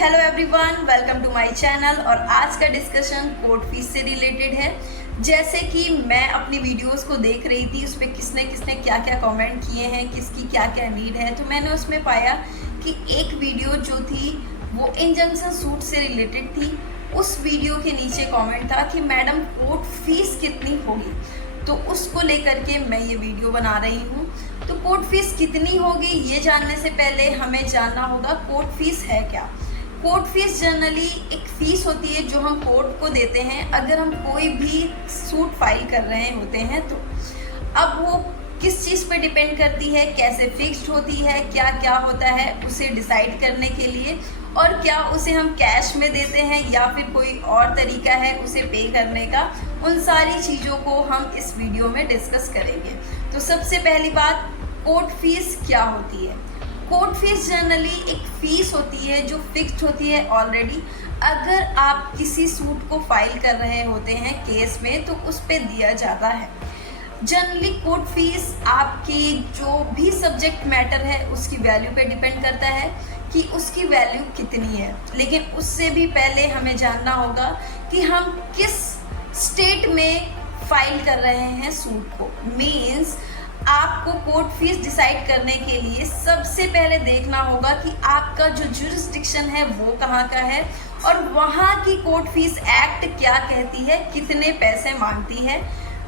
Hello everyone, welcome to my channel. और आज का डिस्कशन कोर्ट फीस से रिलेटेड है। जैसे कि मैं अपनी वीडियोस को देख रही थी, उस पर किसने किसने क्या क्या कमेंट किए हैं, किसकी क्या क्या नीड है, तो मैंने उसमें पाया कि एक वीडियो जो थी वो इंजंक्शन सूट से रिलेटेड थी। उस वीडियो के नीचे कमेंट था कि मैडम कोर्ट फीस कितनी होगी, तो उसको लेकर के मैं ये वीडियो बना रही हूँ। तो कोर्ट फीस कितनी होगी ये जानने से पहले हमें जानना होगा कोर्ट फीस है क्या। कोर्ट फीस जनरली एक फ़ीस होती है जो हम कोर्ट को देते हैं अगर हम कोई भी सूट फाइल कर रहे होते हैं। तो अब वो किस चीज़ पे डिपेंड करती है, कैसे फिक्स्ड होती है, क्या क्या होता है उसे डिसाइड करने के लिए, और क्या उसे हम कैश में देते हैं या फिर कोई और तरीका है उसे पे करने का, उन सारी चीज़ों को हम इस वीडियो में डिस्कस करेंगे। तो सबसे पहली बात, कोर्ट फीस क्या होती है। कोर्ट फीस जनरली एक फ़ीस होती है जो फिक्स्ड होती है ऑलरेडी। अगर आप किसी सूट को फाइल कर रहे होते हैं केस में तो उस पर दिया जाता है। जनरली कोर्ट फीस आपकी जो भी सब्जेक्ट मैटर है उसकी वैल्यू पे डिपेंड करता है कि उसकी वैल्यू कितनी है। लेकिन उससे भी पहले हमें जानना होगा कि हम किस स्टेट में फाइल कर रहे हैं सूट को। मीन्स आपको कोर्ट फीस डिसाइड करने के लिए सबसे पहले देखना होगा कि आपका जो जुरिस्डिक्शन है वो कहाँ का है और वहाँ की कोर्ट फीस एक्ट क्या कहती है, कितने पैसे मांगती है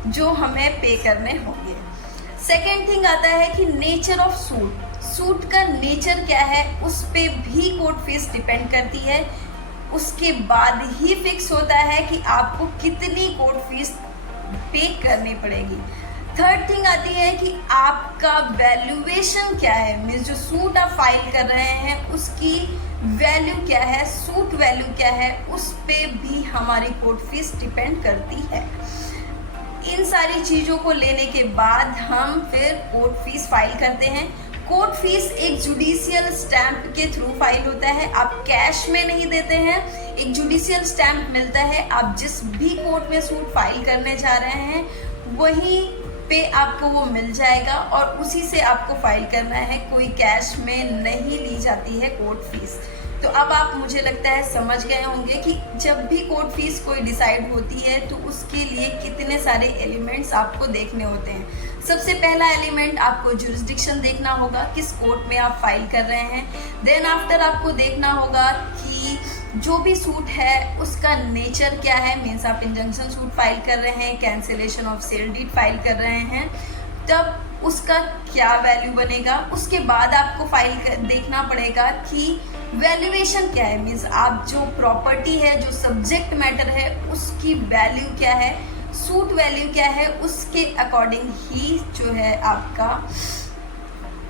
जो हमें पे करने होंगे। सेकेंड थिंग आता है कि नेचर ऑफ सूट। सूट का नेचर क्या है उस पर भी कोर्ट फीस डिपेंड करती है। उसके बाद ही फिक्स होता है कि आपको कितनी कोर्ट फीस पे करनी पड़ेगी। थर्ड थिंग आती है कि आपका वैल्यूएशन क्या है। मीन्स जो सूट आप फाइल कर रहे हैं उसकी वैल्यू क्या है, सूट वैल्यू क्या है, उस पे भी हमारी कोर्ट फीस डिपेंड करती है। इन सारी चीज़ों को लेने के बाद हम फिर कोर्ट फीस फाइल करते हैं। कोर्ट फीस एक जुडिशियल स्टैंप के थ्रू फाइल होता है। आप कैश में नहीं देते हैं, एक जुडिशियल स्टैंप मिलता है। आप जिस भी कोर्ट में सूट फाइल करने जा रहे हैं वहीं पे आपको वो मिल जाएगा और उसी से आपको फाइल करना है। कोई कैश में नहीं ली जाती है कोर्ट फीस। तो अब आप मुझे लगता है समझ गए होंगे कि जब भी कोर्ट फीस कोई डिसाइड होती है तो उसके लिए कितने सारे एलिमेंट्स आपको देखने होते हैं। सबसे पहला एलिमेंट आपको जुरिस्डिक्शन देखना होगा, किस कोर्ट में आप फाइल कर रहे हैं। देन आफ्टर आपको देखना होगा कि जो भी सूट है उसका नेचर क्या है। मीन्स आप इंजंक्शन सूट फाइल कर रहे हैं, cancellation of sale deed file कर रहे हैं, तब उसका क्या वैल्यू बनेगा। उसके बाद आपको फाइल देखना पड़ेगा कि वैल्यूएशन क्या है। मीन्स आप जो प्रॉपर्टी है, जो सब्जेक्ट मैटर है उसकी वैल्यू क्या है, सूट वैल्यू क्या है, उसके अकॉर्डिंग ही जो है आपका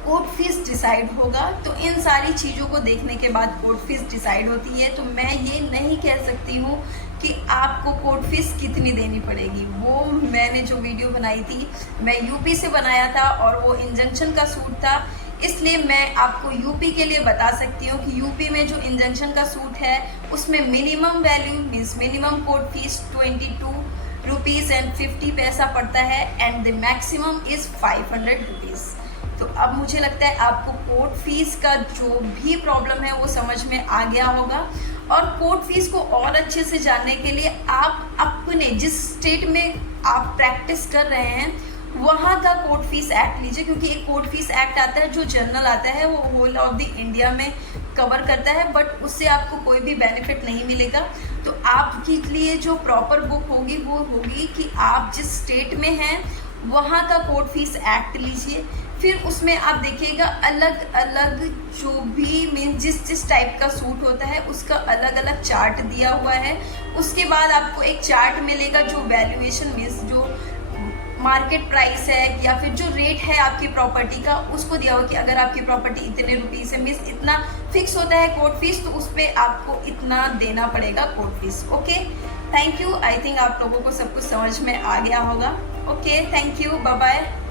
कोर्ट फीस डिसाइड होगा। तो इन सारी चीज़ों को देखने के बाद कोर्ट फीस डिसाइड होती है। तो मैं ये नहीं कह सकती हूँ कि आपको कोर्ट फीस कितनी देनी पड़ेगी। वो मैंने जो वीडियो बनाई थी मैं यूपी से बनाया था और वो इंजंक्शन का सूट था, इसलिए मैं आपको यूपी के लिए बता सकती हूँ कि यूपी में जो इंजंक्शन का सूट है उसमें minimum value means minimum court fees 22 rupees and 50 पैसा पड़ता है and the maximum is 500 rupees. तो अब मुझे लगता है आपको कोर्ट फीस का जो भी प्रॉब्लम है वो समझ में आ गया होगा। और कोर्ट फीस को और अच्छे से जानने के लिए आप अपने जिस स्टेट में आप प्रैक्टिस कर रहे हैं वहाँ का कोर्ट फीस एक्ट लीजिए, क्योंकि एक कोर्ट फीस एक्ट आता है जो जनरल आता है, वो होल ऑफ द इंडिया में कवर करता है, बट उससे आपको कोई भी बेनिफिट नहीं मिलेगा। तो आपके लिए जो प्रॉपर बुक होगी वो होगी कि आप जिस स्टेट में हैं वहाँ का कोर्ट फीस एक्ट लीजिए। फिर उसमें आप देखिएगा अलग अलग जो भी मीन जिस टाइप का सूट होता है उसका अलग अलग चार्ट दिया हुआ है। उसके बाद आपको एक चार्ट मिलेगा जो वैल्यूएशन मीन्स जो मार्केट प्राइस है या फिर जो रेट है आपकी प्रॉपर्टी का उसको दिया हुआ कि अगर आपकी प्रॉपर्टी इतने रुपीज़ है मीन्स इतना फिक्स होता है कोर्ट फीस, तो उस पर आपको इतना देना पड़ेगा court fees. Okay, thank you. I think आप लोगों को सब कुछ समझ में आ गया होगा। Okay, thank you, bye bye.